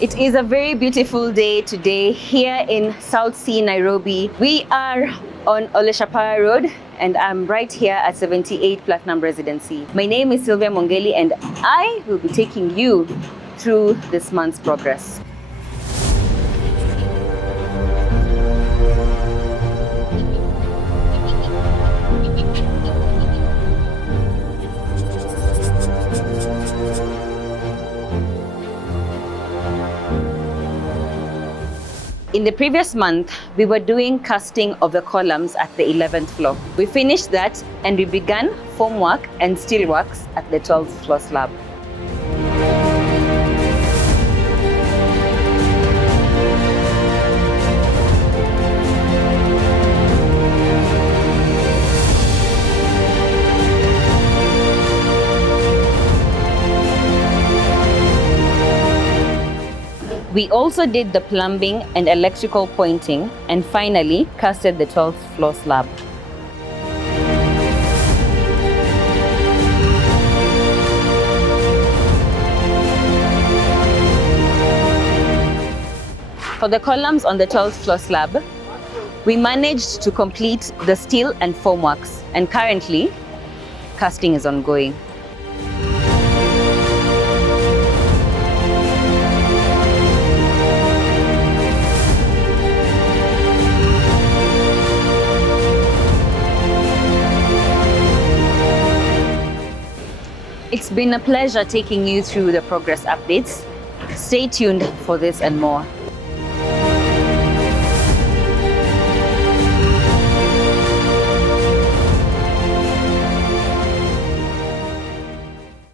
It is a very beautiful day today here in South Sea, Nairobi. We are on Oleshapara Road and I'm right here at 78 Platinum Residency. My name is Sylvia Mwongeli and I will be taking you through this month's progress. In the previous month, we were doing casting of the columns at the 11th floor. We finished that and we began formwork and steelworks at the 12th floor slab. We also did the plumbing and electrical pointing and finally casted the 12th floor slab. For the columns on the 12th floor slab, we managed to complete the steel and formworks, and currently casting is ongoing. It's been a pleasure taking you through the progress updates. Stay tuned for this and more.